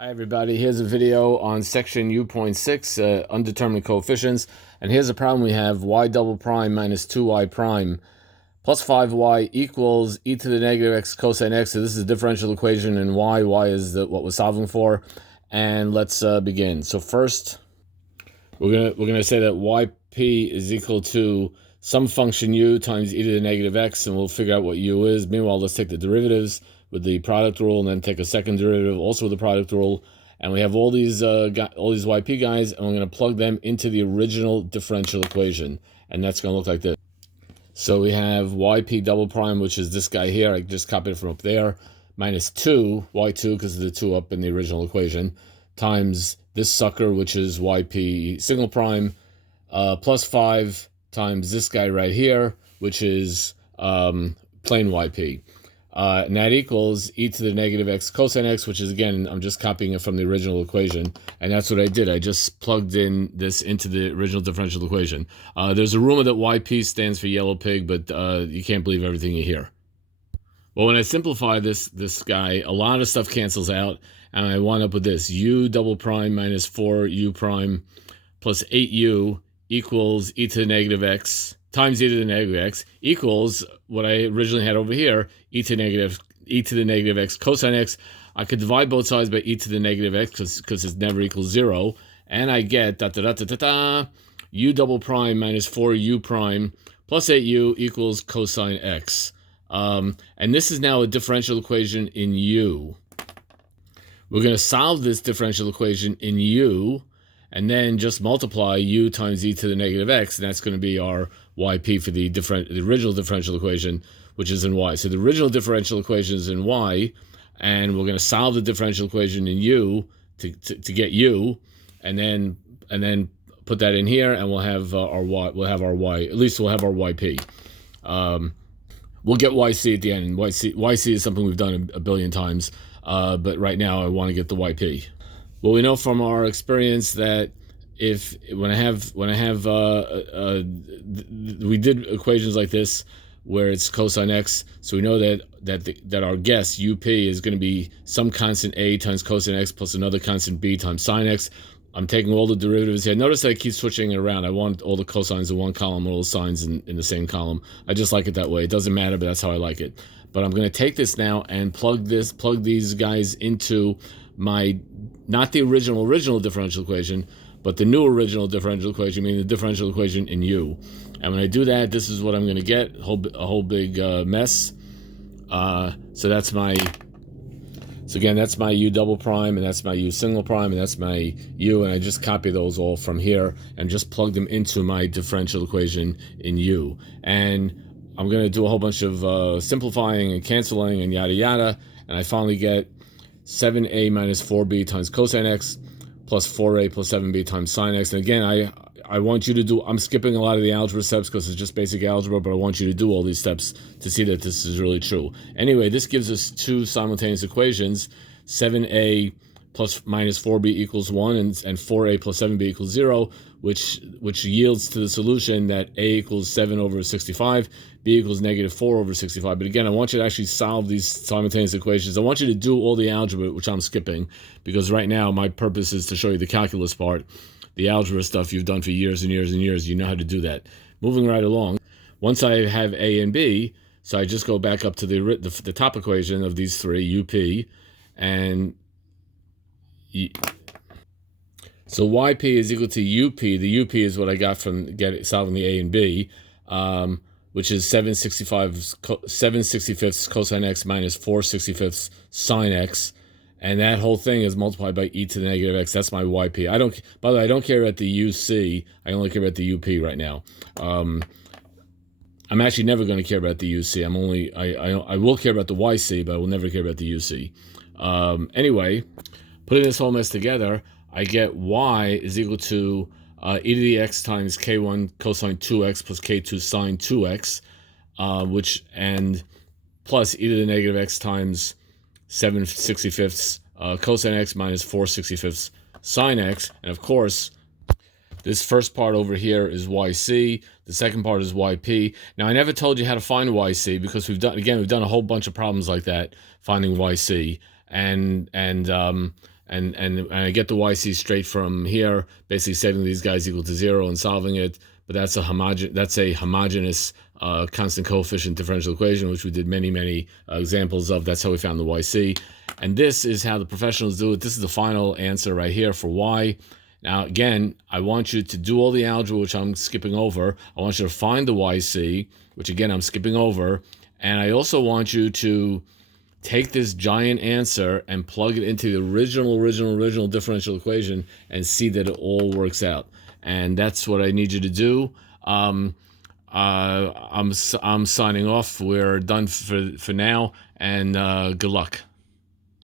Hi everybody, here's a video on section U.6, undetermined coefficients, and here's a problem we have: y double prime minus 2y prime plus 5y equals e to the negative x cosine x. So this is a differential equation in y is what we're solving for, and let's begin. So first, we're gonna say that yp is equal to some function u times e to the negative x, and we'll figure out what u is. Meanwhile, let's take the derivatives with the product rule, and then take a second derivative also with the product rule. And we have all these yp guys, and we're going to plug them into the original differential equation, and that's going to look like this. So we have yp double prime, which is this guy here. I just copied it from up there, minus 2, y2, because of the 2 up in the original equation, times this sucker, which is yp single prime, plus 5 times this guy right here, which is plain yp. And that equals e to the negative x cosine x, which is, again, I'm just copying it from the original equation. And that's what I did. I just plugged in this into the original differential equation. There's a rumor that YP stands for yellow pig, but you can't believe everything you hear. Well, when I simplify this guy, a lot of stuff cancels out, and I wind up with this: u double prime minus 4u prime plus 8u equals e to the negative x times e to the negative x equals what I originally had over here, e to the negative x cosine x. I could divide both sides by e to the negative x because it never equals 0, and I get u double prime minus 4u prime plus 8u equals cosine x. And this is now a differential equation in u. We're going to solve this differential equation in u, and then just multiply u times e to the negative x, and that's going to be our yp for the original differential equation, which is in y. So the original differential equation is in y, and we're going to solve the differential equation in u to get u, and then put that in here, and we'll have our y. We'll have our y. At least we'll have our yp. We'll get yc at the end. And yc is something we've done a billion times, but right now I want to get the yp. Well, we know from our experience that when I have we did equations like this where it's cosine x, so we know that our guess up is going to be some constant a times cosine x plus another constant b times sine x. I'm taking all the derivatives here. Notice that I keep switching it around. I want all the cosines in one column, all the sines in the same column. I just like it that way. It doesn't matter, but that's how I like it. But I'm going to take this now and plug these guys into my, not the original differential equation, but the new original differential equation, meaning the differential equation in u. And when I do that, this is what I'm going to get: a whole big mess. So that's my. So again, that's my u double prime, and that's my u single prime, and that's my u, and I just copy those all from here and just plug them into my differential equation in u. And I'm going to do a whole bunch of simplifying and canceling and yada yada, and I finally get 7a minus 4b times cosine x plus 4a plus 7b times sine x. And again, I want you to do, I'm skipping a lot of the algebra steps because it's just basic algebra, but I want you to do all these steps to see that this is really true. Anyway, this gives us two simultaneous equations: 7a plus minus 4b equals 1, and 4a plus 7b equals 0, which yields to the solution that a equals 7 over 65, b equals negative 4 over 65. But again, I want you to actually solve these simultaneous equations. I want you to do all the algebra, which I'm skipping, because right now my purpose is to show you the calculus part. The algebra stuff you've done for years and years and years, you know how to do that. Moving right along, once I have a and b, so I just go back up to the top equation of these three, up, and so yp is equal to up. The up is what I got from solving the a and b, which is 7/65 cosine x minus 4/65 sine x. And that whole thing is multiplied by e to the negative x. That's my yp. By the way, I don't care about the uc. I only care about the up right now. I'm actually never going to care about the uc. I will care about the yc, but I will never care about the uc. Anyway, putting this whole mess together, I get y is equal to e to the x times k1 cosine 2x plus k2 sine 2x, and plus e to the negative x times 7/65 cosine x minus 4/65 sine x. And of course, this first part over here is yc. The second part is yp. Now, I never told you how to find yc because we've done a whole bunch of problems like that finding yc, and and I get the YC straight from here, basically setting these guys equal to 0 and solving it. But that's a homogeneous constant coefficient differential equation, which we did many examples of. That's how we found the YC. And this is how the professionals do it. This is the final answer right here for Y. Now, again, I want you to do all the algebra, which I'm skipping over. I want you to find the YC, which again, I'm skipping over. And I also want you to take this giant answer and plug it into the original differential equation and see that it all works out. And that's what I need you to do. I'm signing off. We're done for now, and good luck.